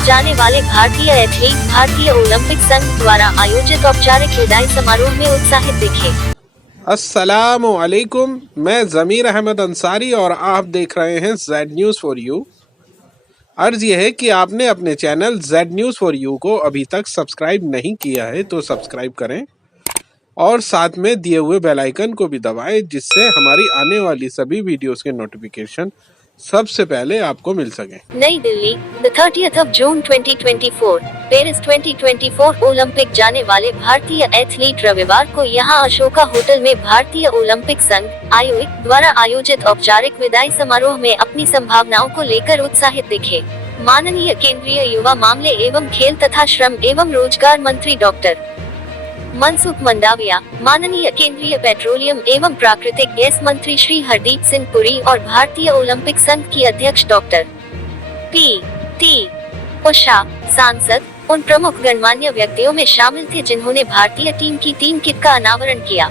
जाने वाले भारतीय एथलीट भारतीय ओलंपिक संघ द्वारा आयोजित औपचारिक विदाई समारोह में उत्साहित दिखे। अस्सलामु अलैकुम, मैं ज़मीर अहमद अंसारी और आप देख रहे हैं जेड न्यूज़ फॉर यू। अर्ज़ यह है कि आपने अपने channel Z news for you को अभी तक सब्सक्राइब नहीं किया है तो सब्सक्राइब करें और साथ में दिए हुए बेल आइकन को भी दबाएं, जिससे हमारी आने वाली सभी वीडियोस के नोटिफिकेशन सबसे पहले आपको मिल सके। नई दिल्ली, 30 जून 2024, पेरिस 2024 ओलंपिक जाने वाले भारतीय एथलीट रविवार को यहां अशोका होटल में भारतीय ओलंपिक संघ (आईओए) द्वारा आयोजित औपचारिक विदाई समारोह में अपनी संभावनाओं को लेकर उत्साहित दिखे। माननीय केंद्रीय युवा मामले एवं खेल तथा श्रम एवं रोजगार मंत्री डॉक्टर मनसुख मंडाविया, माननीय केंद्रीय पेट्रोलियम एवं प्राकृतिक गैस मंत्री श्री हरदीप सिंह पुरी और भारतीय ओलंपिक संघ की अध्यक्ष डॉक्टर पी.टी. उषा, सांसद, उन प्रमुख गणमान्य व्यक्तियों में शामिल थे जिन्होंने भारतीय टीम की टीम किट का अनावरण किया।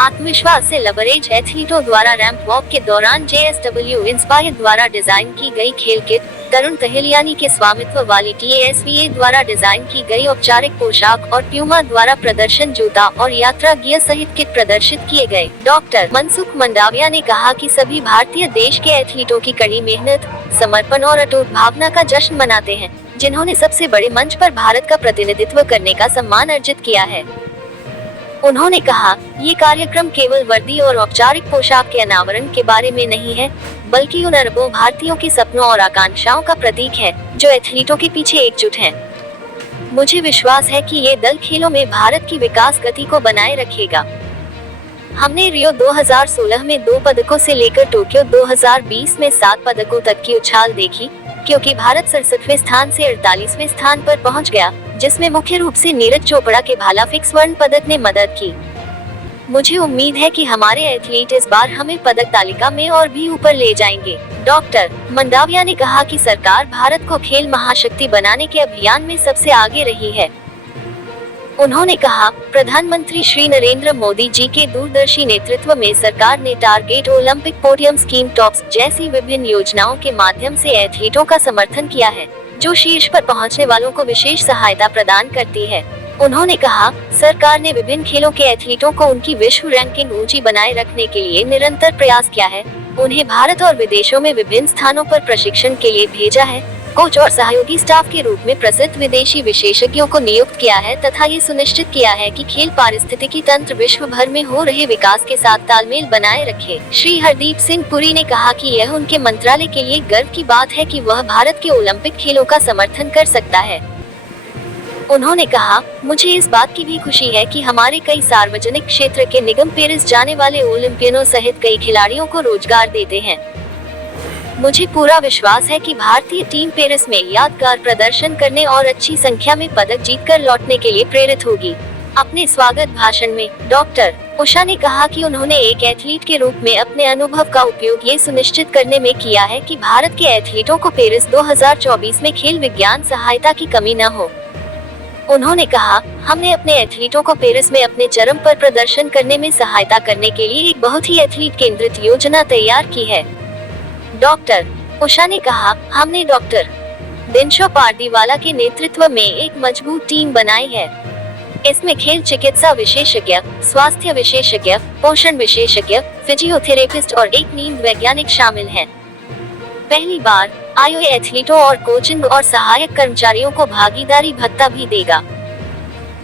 आत्मविश्वास से लबरेज एथलीटों द्वारा रैंप वॉक के दौरान JSW इंस्पायर द्वारा डिजाइन की गई खेल किट, तरुण तहेलियानी के स्वामित्व वाली TASVA द्वारा डिजाइन की गई औपचारिक पोशाक और प्यूमा द्वारा प्रदर्शन जूता और यात्रा गियर सहित किट प्रदर्शित किए गए। डॉक्टर मनसुख मंडाविया ने कहा कि सभी भारतीय देश के एथलीटों की कड़ी मेहनत, समर्पण और अटूट भावना का जश्न मनाते हैं, जिन्होंने सबसे बड़े मंच पर भारत का प्रतिनिधित्व करने का सम्मान अर्जित किया है। उन्होंने कहा, ये कार्यक्रम केवल वर्दी और औपचारिक पोशाक के अनावरण के बारे में नहीं है, बल्कि उन अरबों भारतीयों के सपनों और आकांक्षाओं का प्रतीक है, जो एथलीटों के पीछे एकजुट हैं। मुझे विश्वास है कि ये दल खेलों में भारत की विकास गति को बनाए रखेगा। हमने रियो 2016 में 2 पदकों से लेकर टोक्यो 2020 में 7 पदकों तक की उछाल देखी, क्योंकि भारत 67वें स्थान से 48वें स्थान पर पहुंच गया, जिसमें मुख्य रूप से नीरज चोपड़ा के भाला फेंक स्वर्ण पदक ने मदद की। मुझे उम्मीद है कि हमारे एथलीट इस बार हमें पदक तालिका में और भी ऊपर ले जाएंगे। डॉक्टर मंडाविया ने कहा कि सरकार भारत को खेल महाशक्ति बनाने के अभियान में सबसे आगे रही है। उन्होंने कहा, प्रधानमंत्री श्री नरेंद्र मोदी जी के दूरदर्शी नेतृत्व में सरकार ने target Olympic podium scheme tops जैसी विभिन्न योजनाओं के माध्यम से एथलीटों का समर्थन किया है, जो शीर्ष पर पहुंचने वालों को विशेष सहायता प्रदान करती है। उन्होंने कहा, सरकार ने विभिन्न खेलों के एथलीटों को उनकी विश्व रैंकिंग ऊंची बनाए रखने के लिए निरंतर प्रयास किया है, उन्हें भारत और विदेशों में विभिन्न स्थानों पर प्रशिक्षण के लिए भेजा है, कोच और सहयोगी स्टाफ के रूप में प्रसिद्ध विदेशी विशेषज्ञों को नियुक्त किया है तथा ये सुनिश्चित किया है कि खेल पारिस्थितिकी तंत्र विश्व भर में हो रहे विकास के साथ तालमेल बनाए रखे। श्री हरदीप सिंह पुरी ने कहा कि यह उनके मंत्रालय के लिए गर्व की बात है कि वह भारत के ओलंपिक खेलों का समर्थन कर सकता है। उन्होंने कहा, मुझे इस बात की भी खुशी है कि हमारे कई सार्वजनिक क्षेत्र के निगम पेरिस जाने वाले ओलंपियनों सहित कई खिलाड़ियों को रोजगार देते हैं। मुझे पूरा विश्वास है कि भारतीय टीम पेरिस में यादगार प्रदर्शन करने और अच्छी संख्या में पदक जीतकर लौटने के लिए प्रेरित होगी। अपने स्वागत भाषण में डॉक्टर उषा ने कहा कि उन्होंने एक एथलीट के रूप में अपने अनुभव का उपयोग ये सुनिश्चित करने में किया है कि भारत के एथलीटों को पेरिस 2024 में खेल विज्ञान सहायता की कमी न हो। उन्होंने कहा, हमने अपने एथलीटों को पेरिस में अपने चरम पर प्रदर्शन करने में सहायता करने के लिए एक बहुत ही एथलीट केंद्रित योजना तैयार की है। डॉक्टर उषा ने कहा, हमने डॉक्टर दिनशो पारदीवाला के नेतृत्व में एक मजबूत टीम बनाई है। इसमें खेल चिकित्सा विशेषज्ञ, स्वास्थ्य विशेषज्ञ, पोषण विशेषज्ञ, फिजियोथेरेपिस्ट और एक नींद वैज्ञानिक शामिल हैं। पहली बार आईओए एथलीटों और कोचिंग और सहायक कर्मचारियों को भागीदारी भत्ता भी देगा।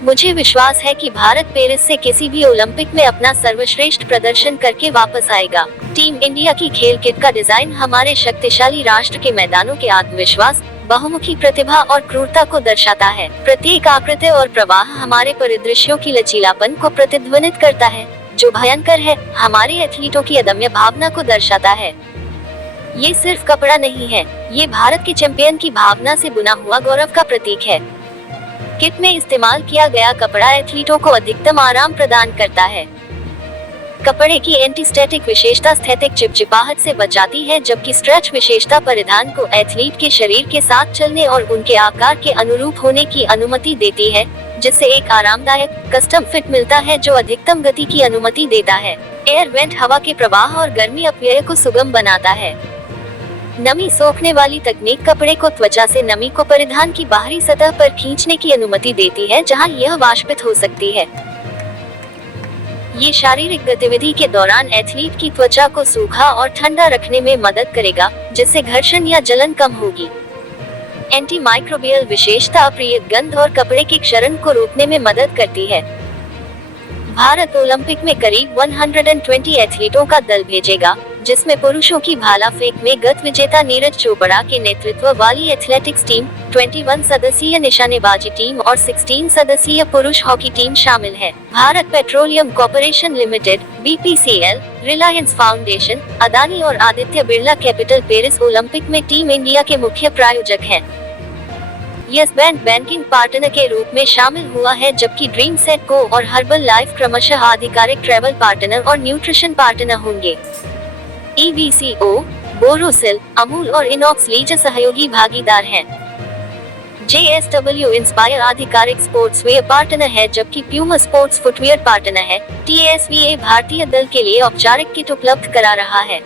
मुझे विश्वास है कि भारत पेरिस से किसी भी ओलंपिक में अपना सर्वश्रेष्ठ प्रदर्शन करके वापस आएगा। टीम इंडिया की खेल किट का डिजाइन हमारे शक्तिशाली राष्ट्र के मैदानों के आत्मविश्वास, बहुमुखी प्रतिभा और क्रूरता को दर्शाता है। प्रत्येक आकृति और प्रवाह हमारे परिदृश्यों की लचीलापन को प्रतिध्वनित करता है, जो भयंकर है, हमारे एथलीटों की अदम्य भावना को दर्शाता है। ये सिर्फ कपड़ा नहीं है, ये भारत के चैंपियन की भावना से बुना हुआ गौरव का प्रतीक है। किट में इस्तेमाल किया गया कपड़ा एथलीटों को अधिकतम आराम प्रदान करता है। कपड़े की एंटीस्टैटिक विशेषता स्थैतिक चिपचिपाहट से बचाती है, जबकि स्ट्रेच विशेषता परिधान को एथलीट के शरीर के साथ चलने और उनके आकार के अनुरूप होने की अनुमति देती है, जिससे एक आरामदायक कस्टम फिट मिलता है जो अधिकतम गति की अनुमति देता है। एयर वेंट हवा के प्रवाह और गर्मी अपव्यय को सुगम बनाता है। नमी सोखने वाली तकनीक कपड़े को त्वचा से नमी को परिधान की बाहरी सतह पर खींचने की अनुमति देती है, जहां यह वाष्पित हो सकती है। ये शारीरिक गतिविधि के दौरान एथलीट की त्वचा को सूखा और ठंडा रखने में मदद करेगा, जिससे घर्षण या जलन कम होगी। एंटी माइक्रोबियल विशेषता अप्रिय गंध और कपड़े की क्षरण को रोकने में मदद करती है। भारत ओलंपिक में करीब 120 एथलीटों का दल भेजेगा, जिसमें पुरुषों की भाला फेंक में गत विजेता नीरज चोपड़ा के नेतृत्व वाली एथलेटिक्स टीम, 21 सदस्यीय निशानेबाजी टीम और 16 सदस्यीय पुरुष हॉकी टीम शामिल है। Bharat petroleum corporation limited, BPCL, Reliance foundation, Adani और Aditya Birla capital Paris Olympic में टीम इंडिया के मुख्य प्रायोजक हैं। यस बैंक बैंकिंग पार्टनर के रूप में शामिल हुआ है, जबकि ड्रीम सेट को और हर्बल लाइफ क्रमशः आधिकारिक ट्रैवल पार्टनर और न्यूट्रिशन पार्टनर होंगे। EVCO, बोरोसिल, अमूल और इनॉक्स लीजर सहयोगी भागीदार हैं। JSW इंस्पायर आधिकारिक स्पोर्ट्स वेयर पार्टनर है, जबकि प्यूमा स्पोर्ट्स फुटवियर पार्टनर है। TSVA भारतीय दल के लिए औपचारिक किट उपलब्ध करा रहा है।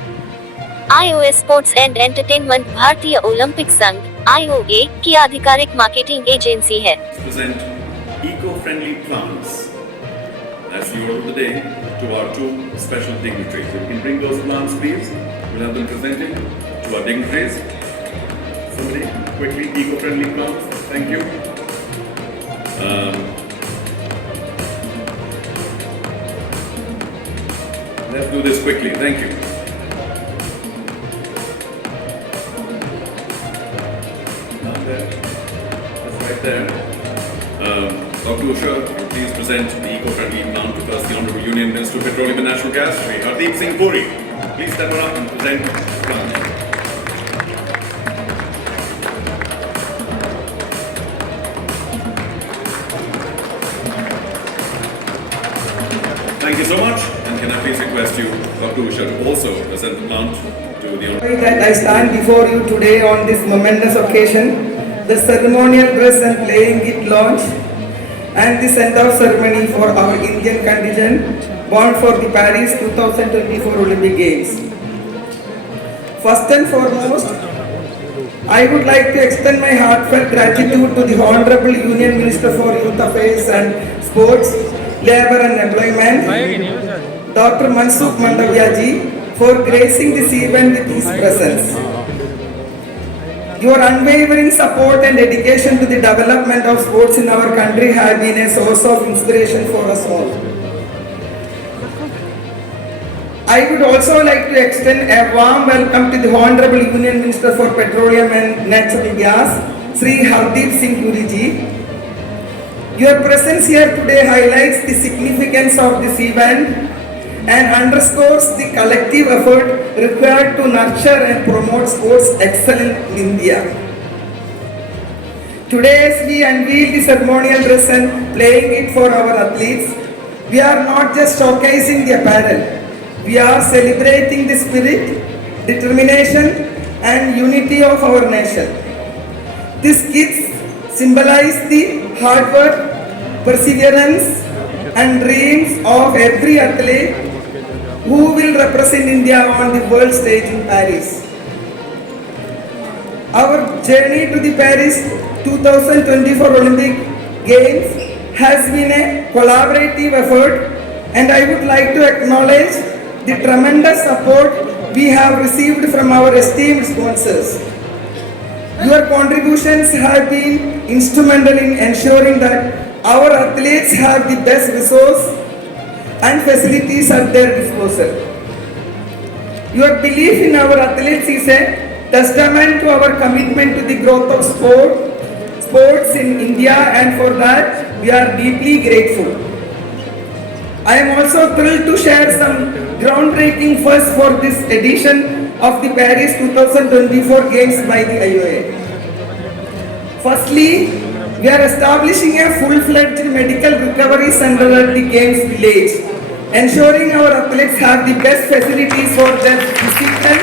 iOS स्पोर्ट्स एंड एंटरटेनमेंट भारतीय ओलंपिक संघ IOA की आधिकारिक मार्केटिंग एजेंसी है। Eco-friendly plants. That's the order of the day to our two special dignitaries. If you can bring those plants, please. We'll have them presented to our dignitaries. Somebody, quickly, eco-friendly plants. Thank you. Let's do this quickly. Thank you. That's right there. Dr. Usha, please present the eco-friendly plant with us, the Honorable Union Minister of Petroleum and Natural Gas, Shri Hardeep Singh Puri. Please step on up and present the plant. Thank you so much. And can I please request you, Dr. Usha, to also present the plant to the Honorable. That I stand before you today on this momentous occasion, the ceremonial dress and playing kit launch and the send-off ceremony for our Indian contingent bound for the Paris 2024 Olympic Games. First and foremost, I would like to extend my heartfelt gratitude to the Honorable Union Minister for Youth Affairs and Sports, Labour and Employment, Dr. Mansukh Mandavia ji, for gracing this event with his presence. Your unwavering support and dedication to the development of sports in our country have been a source of inspiration for us all. I would also like to extend a warm welcome to the Honorable Union Minister for Petroleum and Natural Gas, Shri Hardeep Singh Puri ji. Your presence here today highlights the significance of this event and underscores the collective effort required to nurture and promote sports excellence in India. Today, as we unveil the ceremonial dress and playing it for our athletes, we are not just showcasing the apparel, we are celebrating the spirit, determination and unity of our nation. These kits symbolize the hard work, perseverance and dreams of every athlete who will represent India on the world stage in Paris. Our journey to the Paris 2024 Olympic Games has been a collaborative effort, and I would like to acknowledge the tremendous support we have received from our esteemed sponsors. Your contributions have been instrumental in ensuring that our athletes have the best resource and facilities at their disposal. Your belief in our athletes is a testament to our commitment to the growth of sports in India, and for that we are deeply grateful. I am also thrilled to share some groundbreaking firsts for this edition of the Paris 2024 Games by the IOA. Firstly, we are establishing a full-fledged medical recovery center at the Games Village, ensuring our athletes have the best facilities for their physical,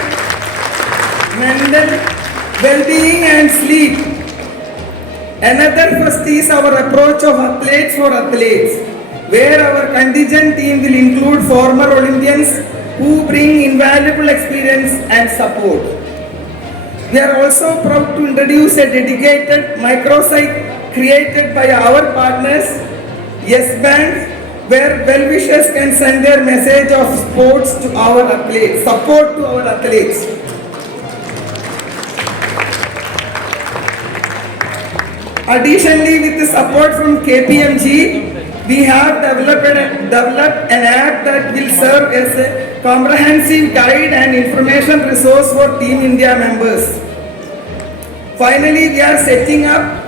mental well-being and sleep. Another first is our approach of athletes for athletes, where our contingent team will include former Olympians who bring invaluable experience and support. We are also proud to introduce a dedicated microsite created by our partners, Yes Bank, where well-wishers can send their message of sports to our athletes, support to our athletes. Additionally, with the support from KPMG, we have developed an app that will serve as a comprehensive guide and information resource for Team India members. Finally, we are setting up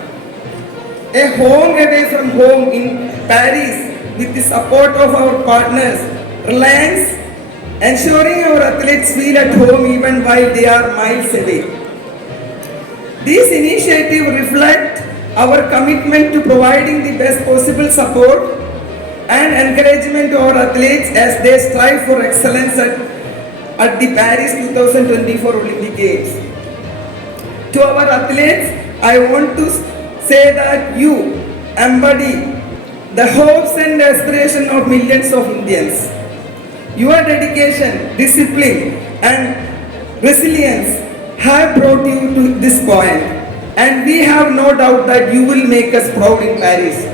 a home away from home in Paris with the support of our partners, Reliance, ensuring our athletes feel at home even while they are miles away. These initiatives reflect our commitment to providing the best possible support and encouragement to our athletes as they strive for excellence at the Paris 2024 Olympic Games. To our athletes, I want to say that you embody the hopes and aspirations of millions of Indians. Your dedication, discipline, and resilience have brought you to this point, and we have no doubt that you will make us proud in Paris.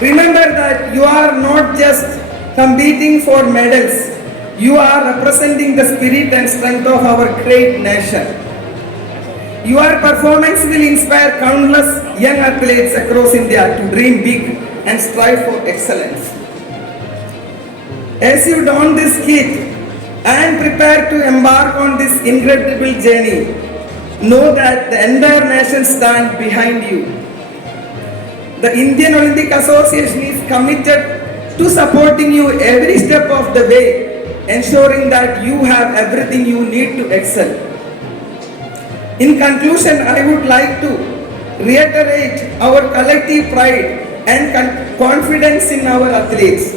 Remember that you are not just competing for medals, you are representing the spirit and strength of our great nation. Your performance will inspire countless young athletes across India to dream big and strive for excellence. As you don this kit and prepare to embark on this incredible journey, know that the entire nation stands behind you. The Indian Olympic Association is committed to supporting you every step of the way, ensuring that you have everything you need to excel. In conclusion, I would like to reiterate our collective pride and confidence in our athletes.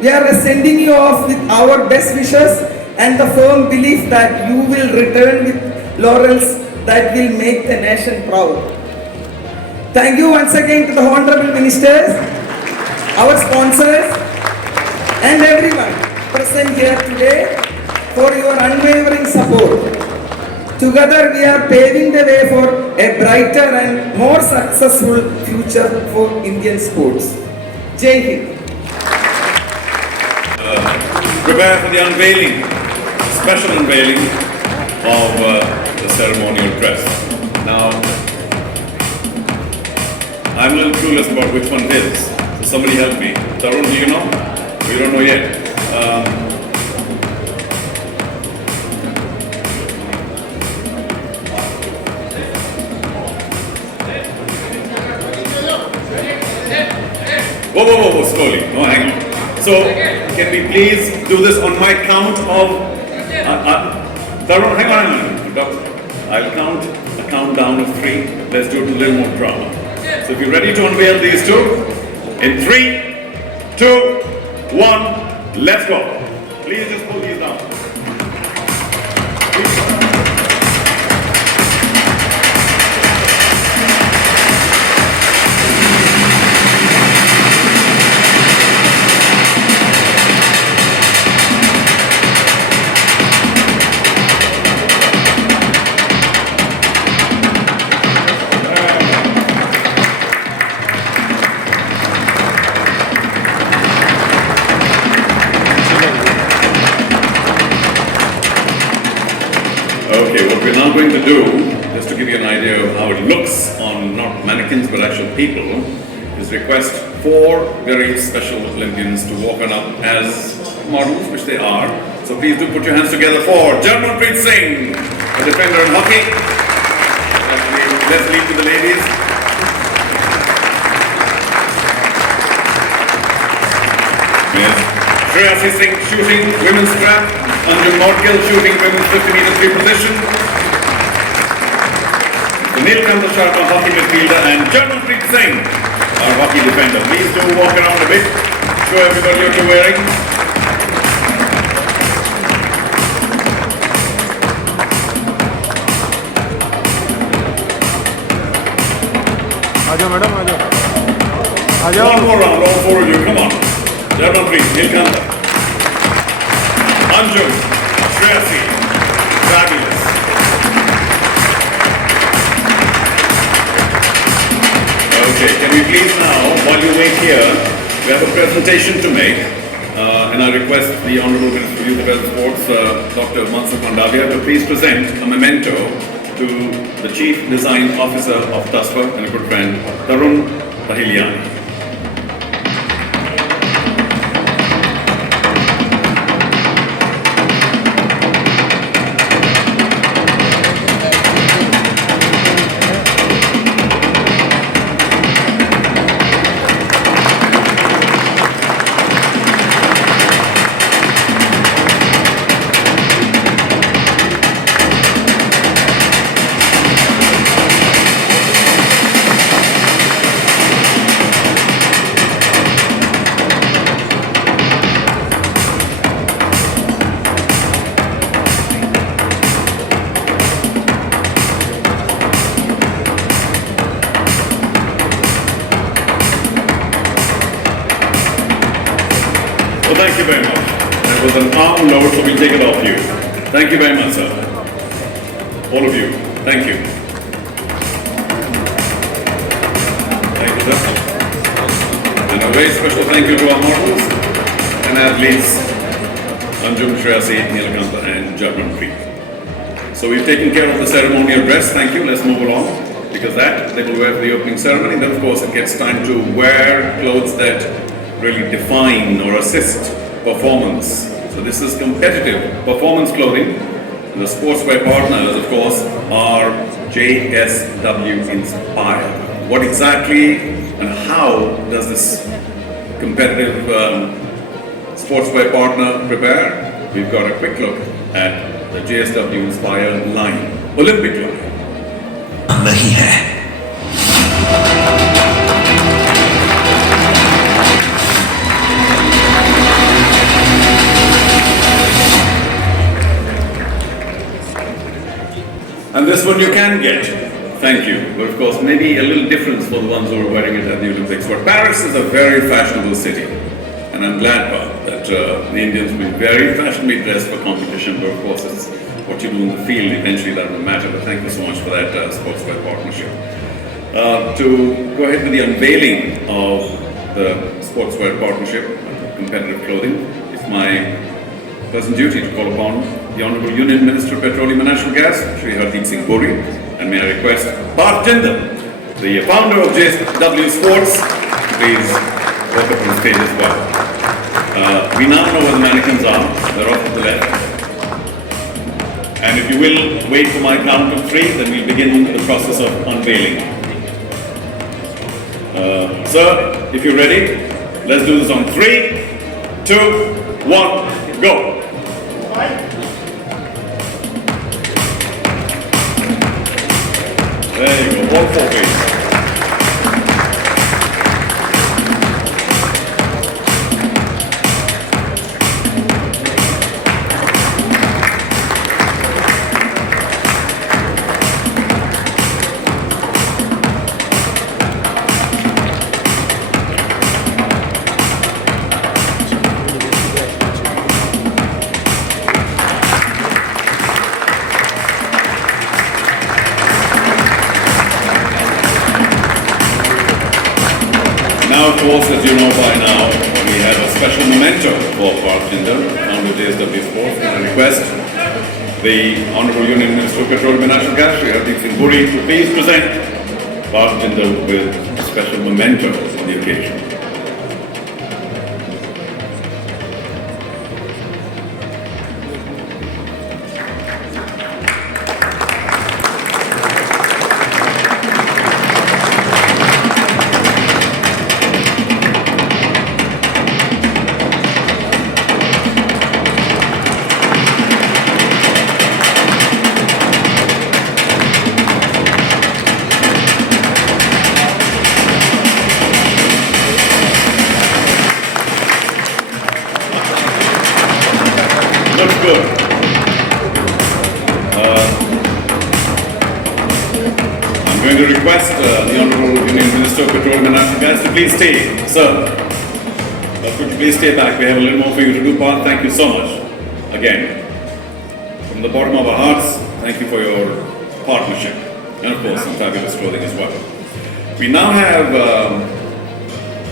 We are sending you off with our best wishes and the firm belief that you will return with laurels that will make the nation proud. Thank you once again to the Honorable Ministers, our sponsors, and everyone present here today for your unwavering support. Together we are paving the way for a brighter and more successful future for Indian sports. Jai Hind. Prepare for the unveiling, special unveiling of the ceremonial dress. Now, I'm a little clueless about which one it is, so somebody help me. Tarun, do you know? We don't know yet. Whoa, slowly. No, hang on. So, can we please do this on my count of... Tarun, hang on. I'll count a countdown of 3. Let's do it a little more drama. So if you're ready to unveil these two, in 3, 2, 1, let's go. Please just pull these down. Okay, what we're now going to do, just to give you an idea of how it looks on not mannequins but actual people, is request 4 very special Olympians to walk on up as models, which they are. So please do put your hands together for Jarmanpreet Singh, a defender in hockey. Let's lead to the ladies. Yes. Shreyasi Singh shooting women's trap. Anjum Morkel shooting women's 50-meter free position. Neelkanta Sharma, hockey midfielder, and Jarmanpreet Singh, our hockey defender. Please do walk around a bit, show everybody what you're wearing. One more round, all 4 of you, come on. Jarmanpreet, Neelkanta. Anjum, Shreyasi, fabulous. Okay, can we please now, while you wait here, we have a presentation to make, and I request the Honourable Minister of Youth Affairs and Sports, Dr. Mansukh Mandaviya, to please present a memento to the Chief Design Officer of TASFA and a good friend, Tarun Tahiliani. Well, thank you very much. That was an arm load, so we'll take it off you. Thank you very much, sir. All of you. Thank you. Thank you, sir. And a very special thank you to our models and athletes, Anjum, Shreyasi, Neelakanta, and Jarmanpreet. So we've taken care of the ceremonial dress. Thank you. Let's move along. Because that they will wear for the opening ceremony. Then, of course, it gets time to wear clothes that really define or assist performance. So this is competitive performance clothing. And the sportswear partners, of course, are JSW Inspire. What exactly and how does this competitive sportswear partner prepare? We've got a quick look at the JSW Inspire line, Olympic line. नहीं है। And this one you can get. Thank you. But of course, maybe a little difference for the ones who are wearing it at the Olympics. But Paris is a very fashionable city. And I'm glad that the Indians will be very fashionably dressed for competition. But of course, it's what you do in the field, eventually that will matter. But thank you so much for that sportswear partnership. To go ahead with the unveiling of the sportswear partnership, competitive clothing, it's my pleasant duty to call upon the Honourable Union Minister of Petroleum and Natural Gas, Shri Hardeep Singh Puri, and may I request Parth Jindal, the founder of JSW Sports, to please walk up on the stage as well. We now know where the mannequins are. They're off to the left. And if you will wait for my count of 3, then we'll begin the process of unveiling. Sir, if you're ready, let's do this on 3, 2, 1, go. There you go, all 4 feet. Now, of course, as you know by now, we have a special memento for Parth Jindal, founder of JSW Sports, and I request the Honourable Union Minister of Petroleum and Natural Gas, Shri Hardeep Singh Puri, to please present Parth Jindal with a special memento on the occasion. Looks good. I'm going to request the Honourable Union Minister of Petroleum and Natural Gas to please stay. Sir, could you please stay back? We have a little more for you to do, Parth. Thank you so much. again, from the bottom of our hearts, thank you for your partnership. And of course, some fabulous clothing as well. We now have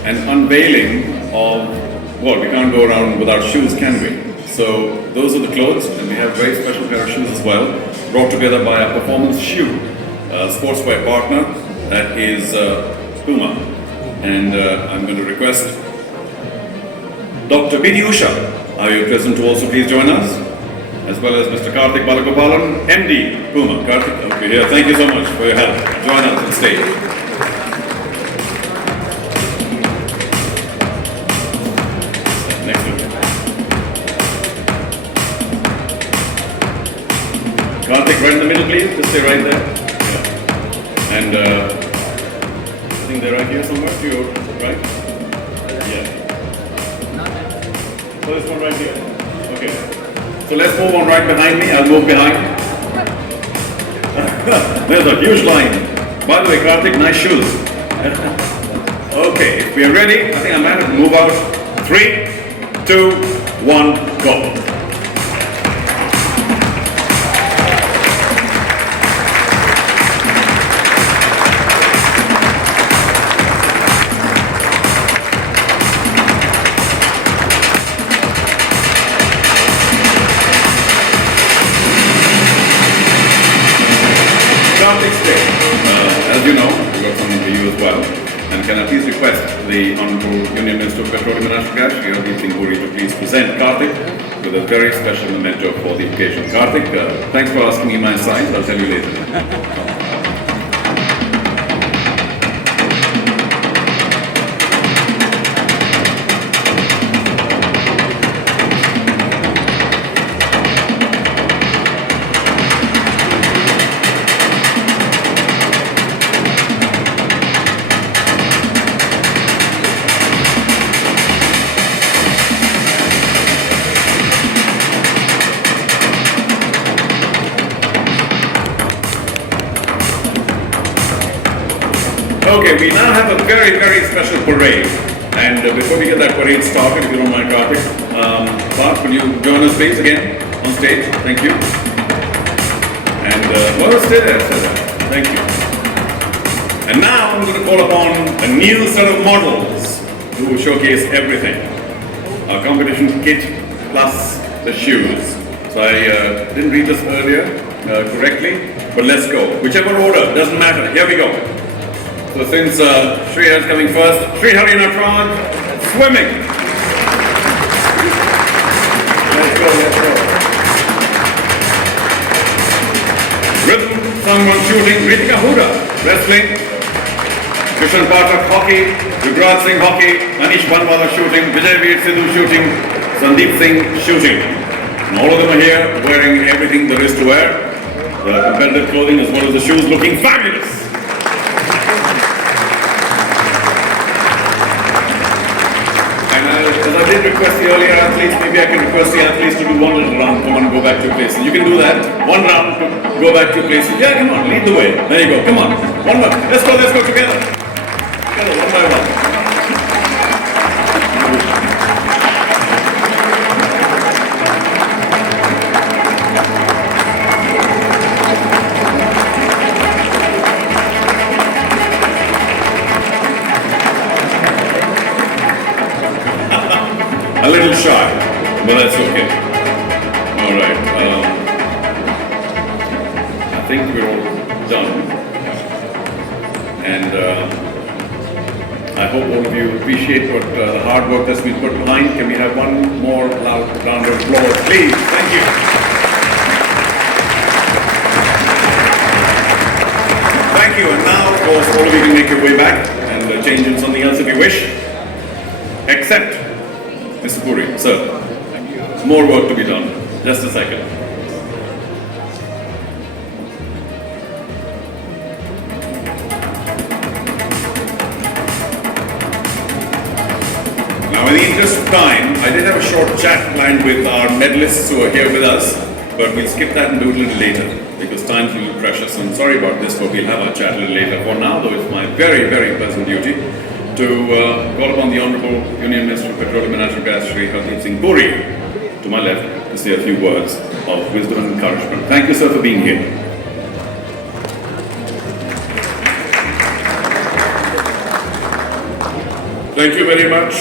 an unveiling of, well, we can't go around without shoes, can we? So those are the clothes, and we have a very special pair of shoes as well, brought together by a performance shoe sportswear partner, that is Puma. And I'm going to request Dr. B.D. Usha, are you present to also please join us? As well as Mr. Karthik Balagopalan, MD, Puma. Karthik, okay, here. Thank you so much for your help. Join us on stage. Next one. Karthik, right in the middle, please. Just stay right there. Yeah. And I think they're right here somewhere. To your right? Yeah. So this one right here. Okay. So let's move on right behind me. I'll move behind. There's a huge line. By the way, Karthik, nice shoes. Okay, if we are ready, I think I might have to move out. 3, 2, 1, go. As you know, we've got something for you as well. And can I please request the Honorable Union Minister of Petroleum and Natural Gas, Shri Hardeep Singh Puri, to please present Karthik with a very special memento for the occasion. Karthik, thanks for asking me my signs. I'll tell you later. Okay, we now have a very, very special parade. And before we get that parade started, if you don't mind, Karthik, Bart, will you join us please again on stage? Thank you. And, well, stay there, stay there. Thank you. And now I'm going to call upon a new set of models who will showcase everything. Our competition kit plus the shoes. So I didn't read this earlier correctly, but let's go. Whichever order, doesn't matter. Here we go. So since Shreya is coming first, Shri Hari Natran, swimming. Let's go, let's go. Rhythm, Sangwan shooting, Ritika Huda, wrestling. Krishan Pathak hockey, Yuvraj Singh hockey, Anish Banwala shooting, Vijay Veer Sidhu shooting, Sandeep Singh shooting. And all of them are here wearing everything there is to wear. The competitive clothing as well as the shoes looking fabulous. As I did request the earlier athletes, maybe I can request the athletes to do one little round, come on and go back to your places. You can do that. One round to go back to your places. Yeah, come on, lead the way. There you go, come on. One more. Let's go together. Together, one by one. A little shy, but that's okay. All right. I think we're all done. And I hope all of you appreciate what the hard work that's been put behind. Can we have one more loud round of applause, please? Thank you. Thank you. And now, of course, all of you can make your way back and change in something else if you wish. Except Mr. Puri, sir, more work to be done. Just a second. Now, in the interest of time, I did have a short chat planned with our medalists who are here with us, but we'll skip that and do it a little later because time's a little precious. I'm sorry about this, but we'll have our chat a little later. For now, though, it's my very, very pleasant duty to call upon the Honorable Union Minister of Petroleum and Natural Gas, Shri Hardeep Singh Puri, to my left, to say a few words of wisdom and encouragement. Thank you, sir, for being here. Thank you very much.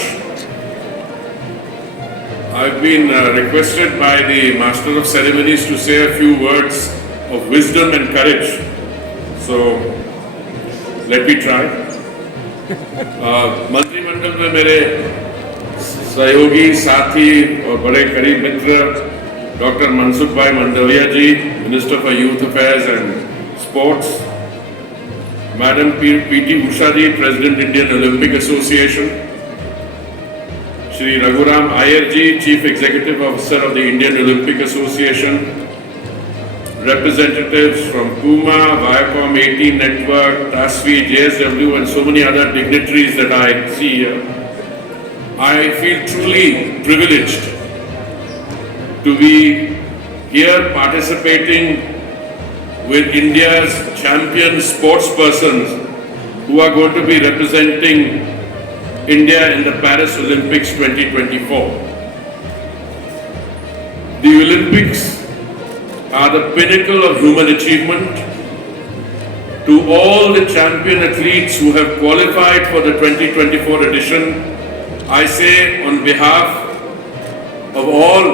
I've been requested by the Master of Ceremonies to say a few words of wisdom and courage. So, let me try. मंत्रिमंडल में मेरे सहयोगी साथी और बड़े करीब मित्र doctor Mansukh bhai Mandaviya ji, minister for youth affairs and sports, madam PT Usha ji, president Indian Olympic association, Shri Raghuram Iyer ji, chief executive officer of the Indian Olympic association, representatives from Puma, Viacom 18 Network, TASVI, JSW and so many other dignitaries that I see here. I feel truly privileged to be here participating with India's champion sportspersons who are going to be representing India in the Paris Olympics 2024. The Olympics are the pinnacle of human achievement. To all the champion athletes who have qualified for the 2024 edition, I say on behalf of all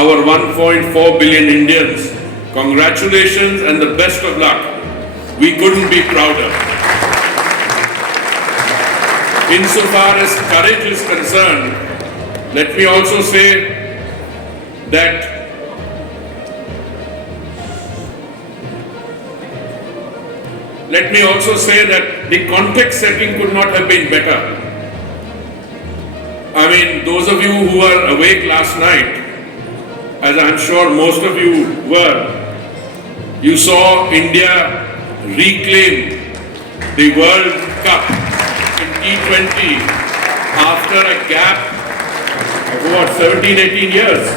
our 1.4 billion Indians, congratulations and the best of luck. We couldn't be prouder. Insofar as courage is concerned, let me also say that the context setting could not have been better. I mean, those of you who were awake last night, as I'm sure most of you were, you saw India reclaim the World Cup in T20 after a gap of what, 17, 18 years.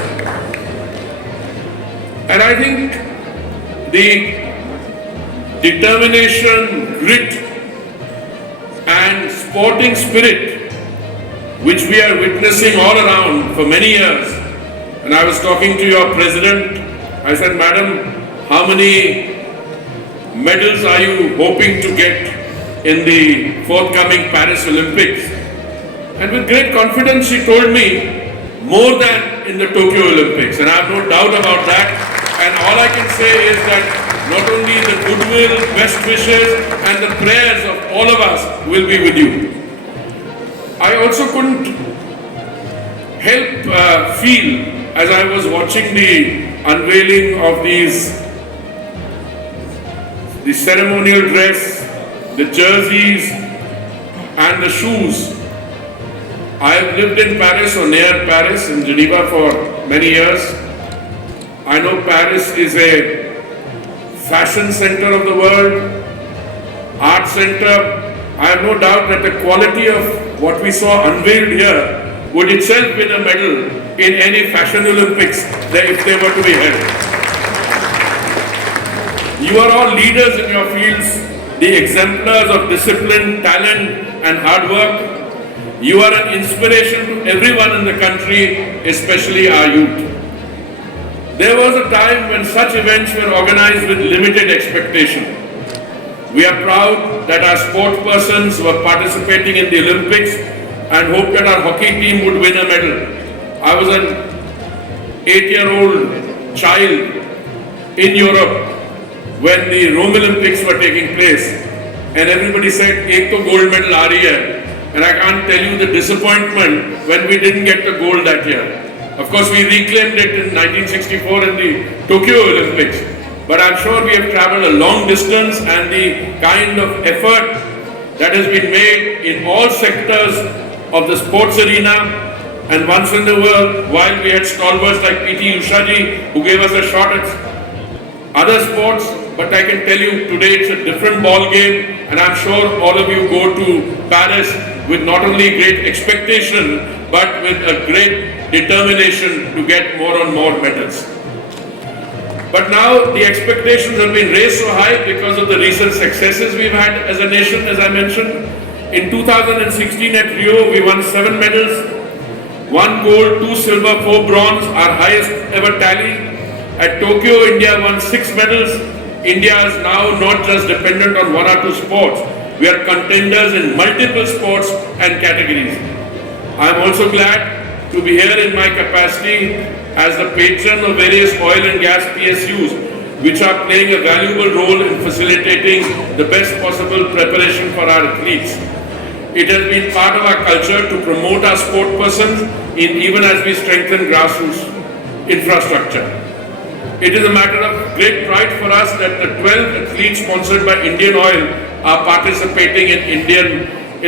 And I think the determination, grit and sporting spirit which we are witnessing all around for many years. And I was talking to your president, I said, Madam, how many medals are you hoping to get in the forthcoming Paris Olympics? And with great confidence she told me, more than in the Tokyo Olympics, and I have no doubt about that. And all I can say is that not only the goodwill, best wishes and the prayers of all of us will be with you. I also couldn't help feel as I was watching the unveiling of the ceremonial dress, the jerseys and the shoes. I have lived in Paris or near Paris, in Geneva for many years. I know Paris is a fashion center of the world, art center. I have no doubt that the quality of what we saw unveiled here would itself win a medal in any fashion Olympics if they were to be held. You are all leaders in your fields, the exemplars of discipline, talent and hard work. You are an inspiration to everyone in the country, especially our youth. There was a time when such events were organized with limited expectation. We are proud that our sportspersons were participating in the Olympics and hope that our hockey team would win a medal. I was an 8-year-old child in Europe when the Rome Olympics were taking place, and everybody said, "Ek to gold medal aa rahi hai." And I can't tell you the disappointment when we didn't get the gold that year. Of course, we reclaimed it in 1964 in the Tokyo Olympics. But I'm sure we have traveled a long distance, and the kind of effort that has been made in all sectors of the sports arena. And once in a while we had stalwarts like P.T. Usha ji who gave us a shot at other sports. But I can tell you today it's a different ball game, and I'm sure all of you go to Paris with not only great expectation but with a great determination to get more and more medals. But now the expectations have been raised so high because of the recent successes we've had as a nation, as I mentioned. In 2016 at Rio, we won 7 medals. 1 gold, 2 silver, 4 bronze, our highest ever tally. At Tokyo, India won 6 medals. India is now not just dependent on 1 or 2 sports. We are contenders in multiple sports and categories. I am also glad to be here in my capacity as the patron of various oil and gas PSUs, which are playing a valuable role in facilitating the best possible preparation for our athletes. It has been part of our culture to promote our sport persons even as we strengthen grassroots infrastructure. It is a matter of great pride for us that the 12 athletes sponsored by Indian Oil are participating in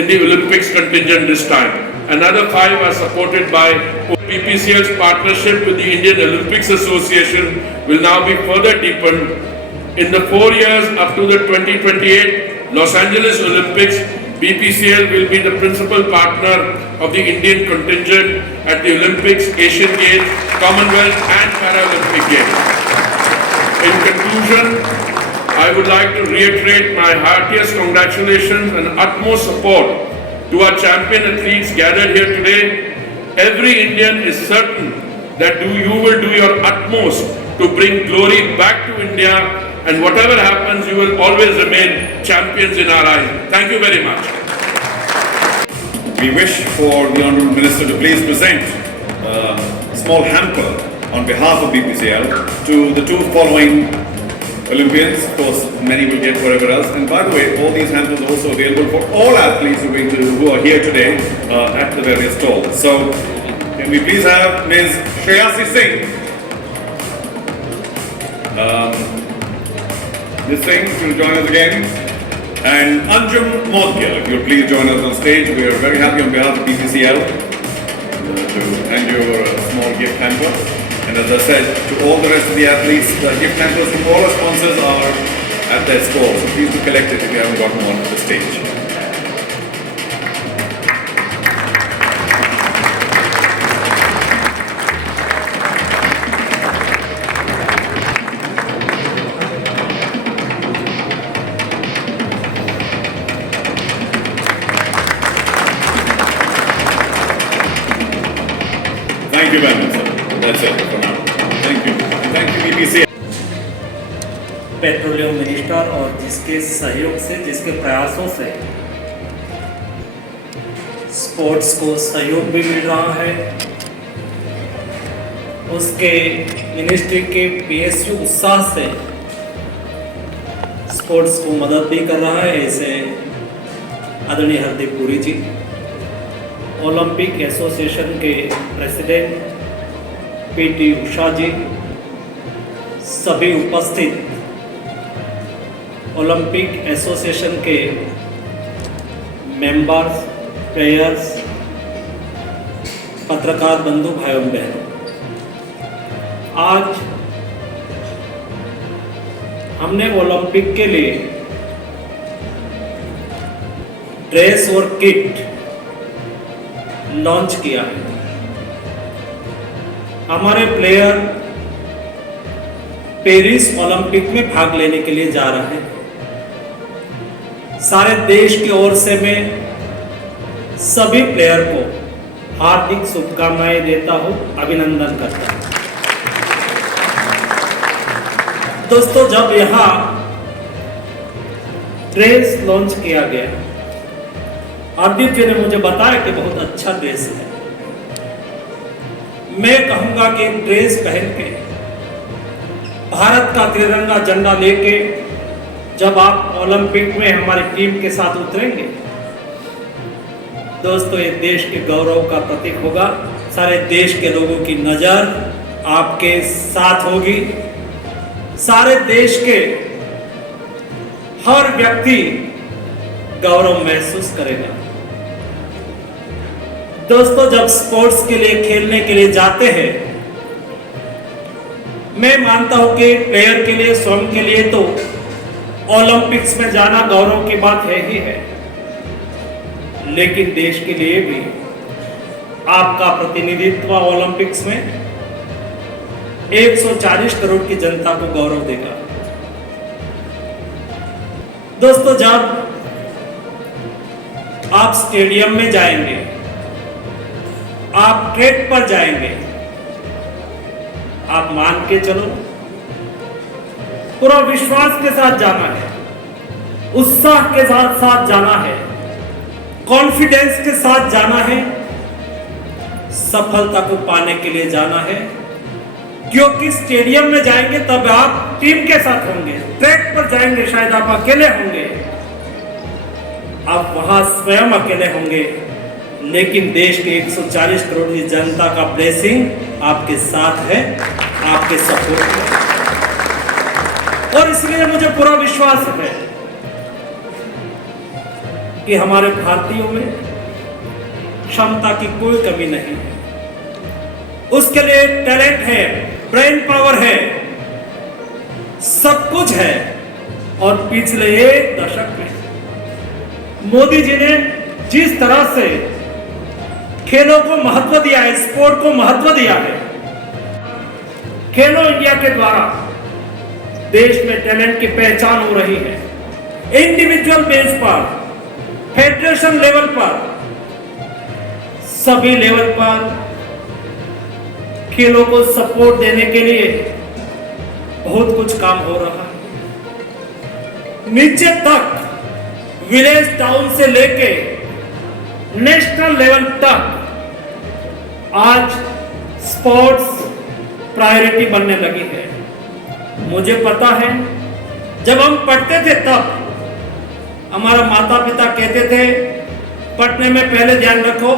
the Olympics contingent this time. Another 5 are supported by BPCL's partnership with the Indian Olympics Association will now be further deepened. In the 4 years up to the 2028 Los Angeles Olympics, BPCL will be the principal partner of the Indian contingent at the Olympics, Asian Games, Commonwealth and Paralympic Games. In conclusion, I would like to reiterate my heartiest congratulations and utmost support to our champion athletes gathered here today. Every Indian is certain that you will do your utmost to bring glory back to India, and whatever happens, you will always remain champions in our eyes. Thank you very much. We wish for the Honourable Minister to please present a small hamper on behalf of BPCL to the 2 following Olympians. Of course, many will get whatever else. And by the way, all these hampers are also available for all athletes who are here today at the various stalls. So, can we please have Ms. Shreyasi Singh? Ms. Singh will join us again. And Anjum Modgil, if you'll please join us on stage. We are very happy on behalf of BPCL to hand you a small gift hamper. And as I said, to all the rest of the athletes, the gift hampers from all our sponsors are at their stalls. So please do collect it if you haven't gotten one at the stage. Thank you very much, sir. That's it for now. Thank you. Thank you, BPCL. Petroleum minister और जिसके सहयोग से, जिसके प्रयासों से sports को सहयोग भी मिल रहा है, उसके मिनिस्ट्री के PSU उत्साह से स्पोर्ट्स को मदद भी कर रहा है। ऐसे आदरणीय हरदीप पुरी जी, ओलंपिक एसोसिएशन के प्रेसिडेंट PT उषा जी, सभी उपस्थित ओलंपिक एसोसिएशन के मेंबर्स, प्लेयर्स, पत्रकार बंधु भाइयों बहनों, आज हमने ओलंपिक के लिए ड्रेस और किट लॉन्च किया है। हमारे प्लेयर पेरिस ओलंपिक में भाग लेने के लिए जा रहे हैं। सारे देश की ओर से मैं सभी प्लेयर को हार्दिक शुभकामनाएं देता हूं, अभिनंदन करता हूं। दोस्तों, जब यहां ड्रेस लॉन्च किया गया, हरदीप जी ने मुझे बताया कि बहुत अच्छा ड्रेस है। मैं कहूंगा कि ड्रेस पहन के, भारत का तिरंगा झंडा लेके जब आप ओलंपिक में हमारी टीम के साथ उतरेंगे, दोस्तों, ये देश के गौरव का प्रतीक होगा। सारे देश के लोगों की नजर आपके साथ होगी। सारे देश के हर व्यक्ति गौरव महसूस करेगा। दोस्तों, जब स्पोर्ट्स के लिए, खेलने के लिए जाते हैं, मैं मानता हूं कि प्लेयर के लिए, स्वयं के लिए तो ओलंपिक्स में जाना गौरव की बात है ही है, लेकिन देश के लिए भी आपका प्रतिनिधित्व ओलंपिक्स में 140 करोड़ की जनता को गौरव देगा। दोस्तों, जब आप स्टेडियम में जाएंगे, आप ट्रैक पर जाएंगे, आप मान के चलो, पूरा विश्वास के साथ जाना है, उत्साह के साथ साथ जाना है, कॉन्फिडेंस के साथ जाना है, सफलता को पाने के लिए जाना है। क्योंकि स्टेडियम में जाएंगे तब आप टीम के साथ होंगे, ट्रैक पर जाएंगे शायद आप अकेले होंगे, आप वहां स्वयं अकेले होंगे, लेकिन देश के 140 करोड़ की जनता का ब्लेसिंग आपके साथ है, आपके सपोर्ट है। और इसलिए मुझे पूरा विश्वास है कि हमारे भारतीयों में क्षमता की कोई कमी नहीं है, उसके लिए टैलेंट है, ब्रेन पावर है, सब कुछ है। और पिछले 1 दशक में मोदी जी ने जिस तरह से खेलों को महत्व दिया है, स्पोर्ट को महत्व दिया है, खेलो इंडिया के द्वारा देश में टैलेंट की पहचान हो रही है। इंडिविजुअल बेस पर, फेडरेशन लेवल पर, सभी लेवल पर खेलों को सपोर्ट देने के लिए बहुत कुछ काम हो रहा है। नीचे तक, विलेज टाउन से लेके नेशनल लेवल तक आज स्पोर्ट्स प्रायोरिटी बनने लगी है। मुझे पता है, जब हम पढ़ते थे तब हमारा माता पिता कहते थे पढ़ने में पहले ध्यान रखो,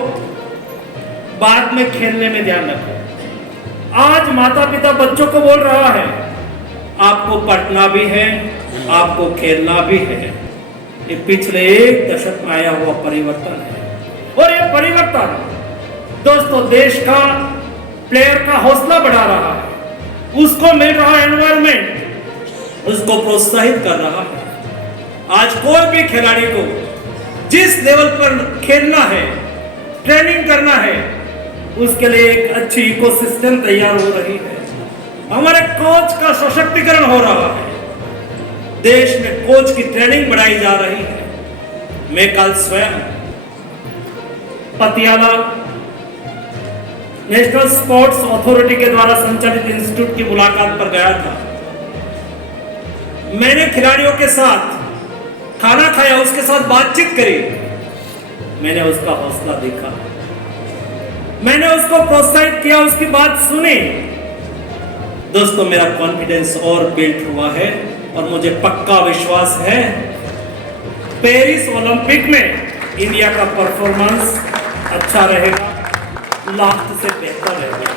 बाद में खेलने में ध्यान रखो। आज माता पिता बच्चों को बोल रहा है आपको पढ़ना भी है, आपको खेलना भी है। ये पिछले 1 दशक में आया हुआ परिवर्तन है। और ये परिवर्तन दोस्तों देश का, प्लेयर का हौसला बढ़ा रहा है, उसको मिल रहा एनवायरमेंट उसको प्रोत्साहित कर रहा है। आज कोई भी खिलाड़ी को जिस लेवल पर खेलना है, ट्रेनिंग करना है, उसके लिए एक अच्छी इकोसिस्टम तैयार हो रही है। हमारे कोच का सशक्तिकरण हो रहा है, देश में कोच की ट्रेनिंग बढ़ाई जा रही है। मैं कल स्वयं पटियाला नेशनल स्पोर्ट्स अथॉरिटी के द्वारा संचालित इंस्टीट्यूट की मुलाकात पर गया था। मैंने खिलाड़ियों के साथ खाना खाया, उसके साथ बातचीत करी, मैंने उसका हौसला देखा, मैंने उसको प्रोत्साहित किया, उसकी बात सुनी। दोस्तों मेरा कॉन्फिडेंस और बिल्ड हुआ है और मुझे पक्का विश्वास है पेरिस ओलंपिक में इंडिया का परफॉर्मेंस अच्छा रहेगा, लास्ट से बेहतर रहेगा।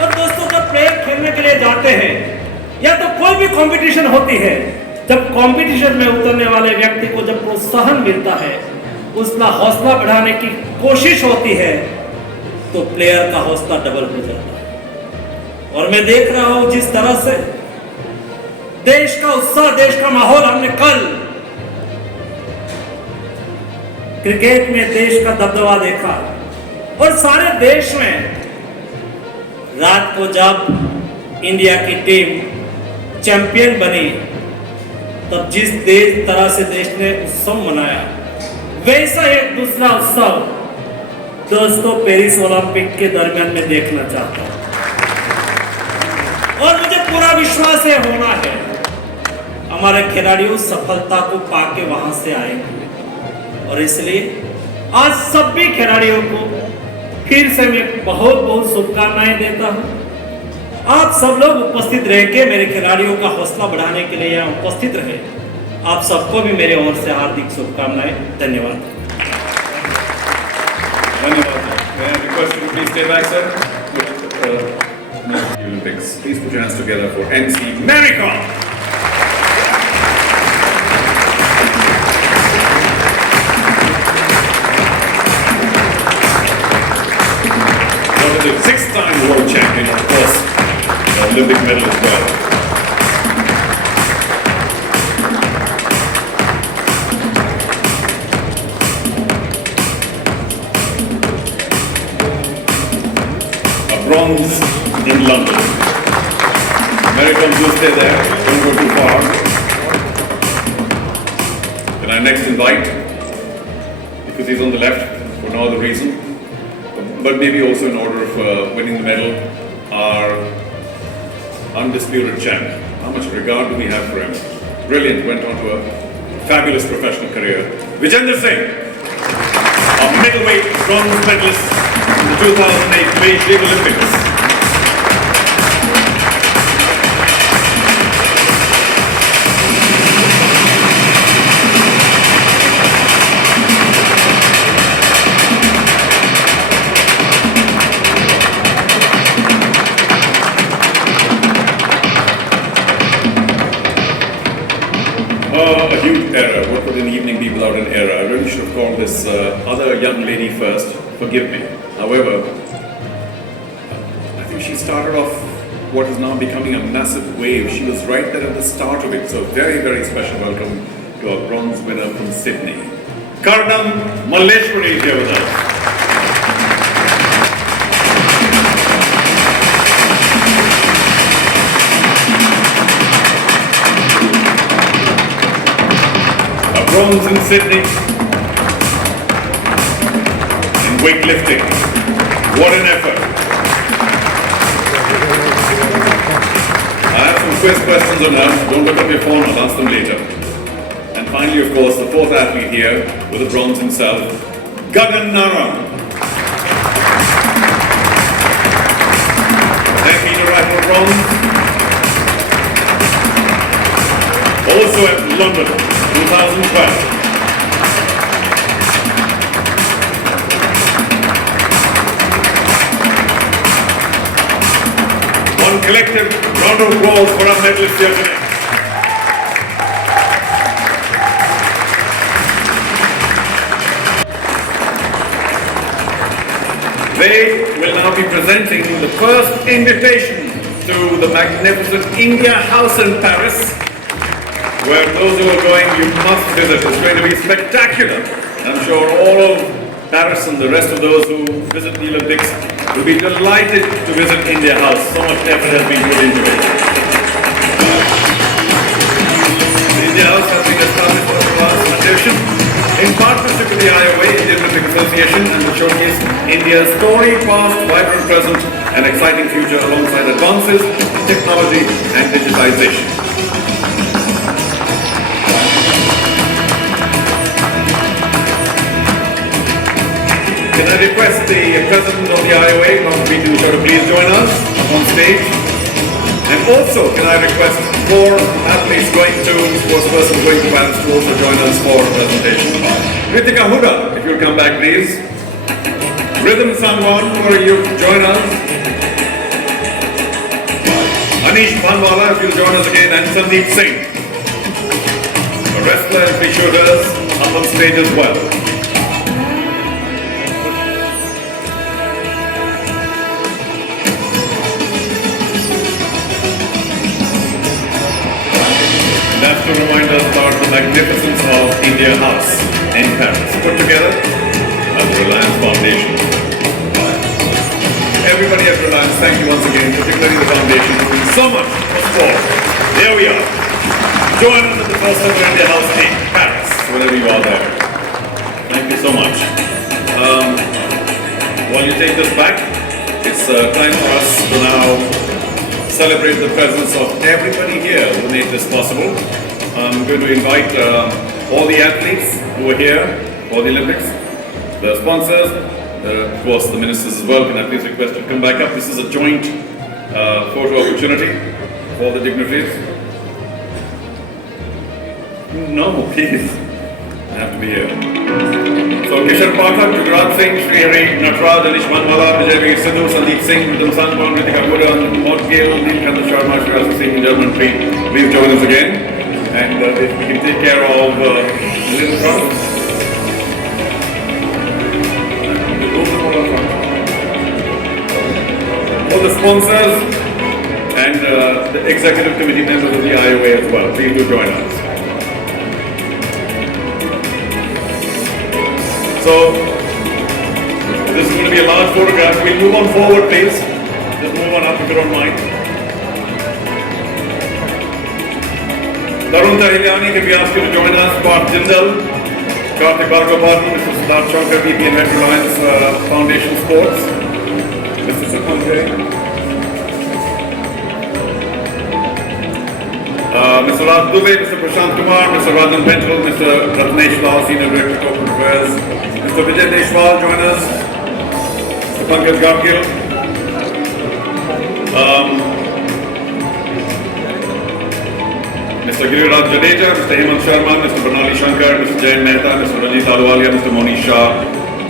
और दोस्तों जब प्लेयर खेलने के लिए जाते हैं या तो कोई भी कंपटीशन होती है, जब कंपटीशन में उतरने वाले व्यक्ति को जब प्रोत्साहन मिलता है, उसका हौसला बढ़ाने की कोशिश होती है, तो प्लेयर का हौसला डबल हो जाता है। और मैं देख रहा हूं जिस तरह से देश का उत्साह, देश का माहौल हमने कल क्रिकेट में देश का दबदबा देखा। और सारे देश में रात को जब इंडिया की टीम चैंपियन बनी, तब जिस तरह से देश ने उत्सव मनाया, वैसा एक दूसरा उत्सव दोस्तों पेरिस ओलंपिक के दरमियान में देखना चाहता हूं। और मुझे पूरा विश्वास है, होना है, हमारे खिलाड़ियों सफलता को पाके वहां से आएंगे। और इसलिए आज सभी खिलाड़ियों को फिर से मैं बहुत बहुत शुभकामनाएं देता हूं। आप सब लोग उपस्थित रह के मेरे खिलाड़ियों का हौसला बढ़ाने के लिए यहाँ उपस्थित रहे। आप सबको भी मेरे ओर से हार्दिक शुभकामनाएं। धन्यवाद। May I request you to please stay back, sir? Olympics. Please put your hands together for MC America. The 6-time world champion, of course, the Olympic medal as well. A bronze in London. Americans will stay there, don't go too far. Can I next invite, because he's on the left, for no other reason, but maybe also in order of winning the medal, our undisputed champ. How much regard do we have for him? Brilliant, went on to a fabulous professional career. Vijender Singh, a middleweight bronze medalist in the 2008 Beijing Olympics. A huge error. What could an evening be without an error? I really should have called this other young lady first. Forgive me. However, I think she started off what is now becoming a massive wave. She was right there at the start of it. So very, very special welcome to our bronze winner from Sydney. Karnam Malleshwari is here with us. Bronze in Sydney in weightlifting. What an effort. I have some quiz questions on her. Don't look up your phone, I'll ask them later. And finally, of course, the fourth athlete here with the bronze himself, Gagan Narang. 10-meter rifle bronze. Also at London, 2012. One collective round of applause for our medalists here today. They will now be presenting the first invitation to the magnificent India House in Paris, where those who are going, you must visit. It's going to be spectacular. I'm sure all of Paris and the rest of those who visit the Olympics will be delighted to visit India House. So much effort has been put into it. The India House has been established for the last edition in partnership with the IOA, Indian Olympic Association, and will showcase India's storied past, vibrant present, and exciting future alongside advances in technology and digitization. Can I request the President of the IOA, Dr. B. to please join us up on stage? And also, can I request 4 athletes sportspersons going to Paris to also join us for a presentation? Ritika Huda, if you'll come back please. Rhythm Sangwan, will you join us? Anish Bhanwala, if you'll join us again, and Sandeep Singh. A wrestler and free shooters up on stage as well. That's to remind us about the magnificence of India House in Paris, put together by the Reliance Foundation. Everybody at Reliance, thank you once again, particularly the foundation, for doing so much for sport. There we are. Join us at the first ever India House in Paris, wherever you are there. Thank you so much. While you take this back, it's time for us to now celebrate the presence of everybody here who made this possible. I'm going to invite all the athletes who are here for the Olympics, the sponsors, of course the ministers as well. Can I please request you to come back up? This is a joint photo opportunity for the dignitaries. No, please. I have to be here. So Kishan Pathak, Jugraj Singh, Sri Hari, Natraj, Anish Bhanwala, Vijay Sidhu, Sandeep Singh, Rhythm Sangwan, Ritika Huda, Maud Gill, Neelkanta Sharma, Shreya Singh, German Treat. Please join us again. And if we can take care of the little crowd. All the sponsors and the executive committee members of the IOA as well. Please do join us. So, this is going to be a large photograph. We'll move on forward, please. Just move on up if you don't mind. Tarun Tahiliani can be asked you to join us. Parth Jindal, Karthik Bhargava, Mr. Siddharth Shankar, VP and Head Reliance Foundation Sports. Mr. Sakunjay. Mr. Raj Dubey, Mr. Prashant Kumar, Mr. Rajan Benchal, Mr. Ratnesh Lal, Senior Director Corporate Affairs. Mr. Vijay Deshwal, join us. Mr. Pankaj Gadgil. Mr. Giriraj Jadeja, Mr. Hemant Sharma, Mr. Banali Shankar, Mr. Jayan Mehta, Mr. Rajit Ahluwalia, Mr. Monish Shah,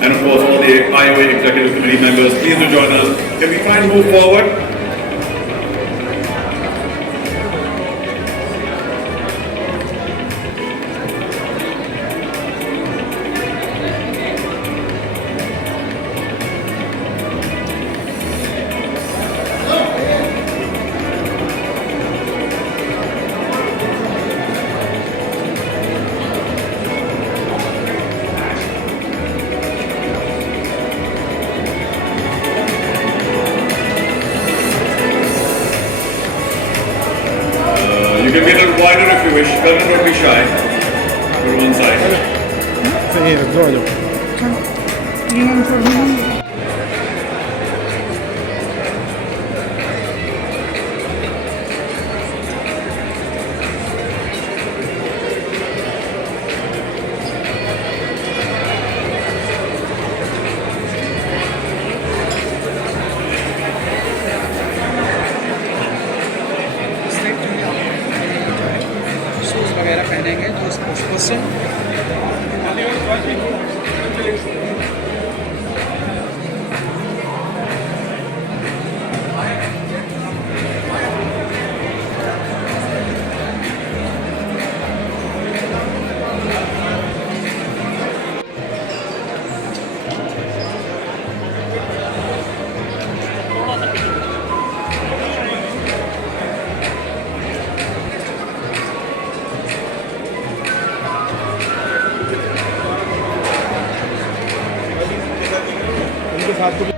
and of course all the IOA Executive Committee members. Please do join us. Can we try and move forward? You can be a little wider if you wish. Don't be shy. Go to one side. Shoes वगैरह पहनेंगे जो sports से साथ